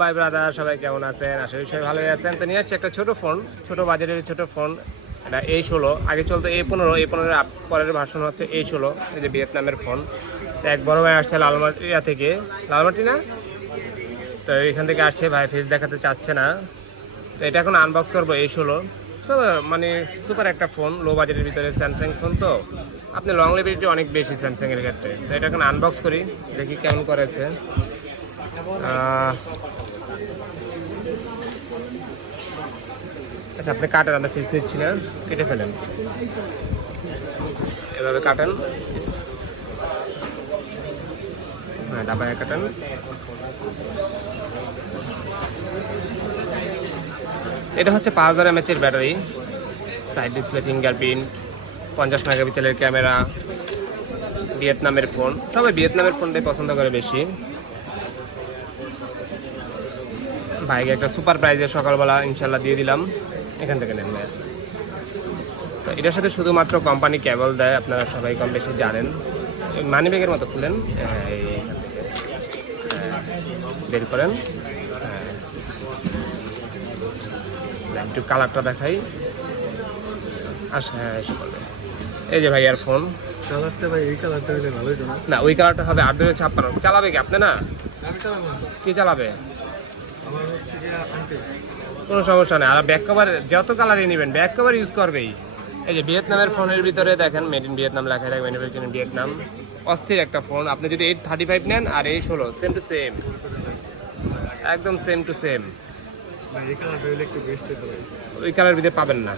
By brother সবাই কেমন আছেন? করি সবাই ভালোই আছেন। তো নিয়ে আসছি একটা ছোট ফোন, ছোট বাজারের ছোট ফোন, এটা এই ষোলো। আগে চলতো এ পনেরো এই পনেরো পরের ভার্সন হচ্ছে এই ষোলো, এই যে ভিয়েতনামের ফোন। এক বড় ভাই আসছে লালমাটিয়া থেকে। লালমাটি না? তো এখান থেকে আসছে, ভাই ফেস দেখাতে চাচ্ছে না। তো এটা এখন আনবক্স করব এই ষোলো। মানে সুপার একটা ফোন লো বাজেটের ভিতরে স্যামসাং ফোন তো। আপনি লং লেবিলিটি অনেক বেশি স্যামসাংয়ের ক্ষেত্রে। তো এটা এখন আনবক্স করি, দেখি কেমন করেছে। আচ্ছা আপনি কাটেন, আমরা ফিস নিচ্ছি না। কেটে ফেলেন। এভাবে কাটেন হ্যাঁ ডাবায় কাটেন। এটা হচ্ছে পাঁচ হাজার এমএচের ব্যাটারি। সাইড ডিসপ্লে ফিঙ্গারপ্রিন্ট পঞ্চাশ মেগাপিক্সেলের ক্যামেরা, ভিয়েতনামের ফোন। সবাই ভিয়েতনামের ফোনটাই পছন্দ করে বেশি। ভাইকে একটা সুপার প্রাইজে সকালবেলা ইনশাল্লাহ দিয়ে দিলাম। এখান থেকে নেন ভাইয়া। তো এটার সাথে শুধুমাত্র কোম্পানি কেবল দেয় আপনারা সবাই কম বেশি জানেন। মানি ব্যাগের মতো খুলেন। বের করেন। একটু কালারটা দেখাই। আচ্ছা হ্যাঁ এসে বলবে এই যে ভাই আর ফোন কালারটা ভাই এই কালারটা হলে ভালো না? ওই কালারটা হবে আট দুই ছাপ্পান্ন। চালাবে কি আপনি না। কি চালাবে আমার হচ্ছে কি আন্টি কোনো সমস্যা নেই। আর ব্যাক কভার যত কালারই নেবেন ব্যাক কভার ইউজ করবেই। এই যে ভিয়েতনামের ফোনের ভিতরে দেখেন মেড ইন ভিয়েতনাম লেখা রাখবেন ম্যানুফ্যাকচার ইন ভিয়েতনাম। অস্থির একটা ফোন আপনি যদি এইট থার্টি ফাইভ নেন আর এই ষোলো সেম টু সেম একদম সেম টু সেম ওই কালার ভিতরে পাবেন না।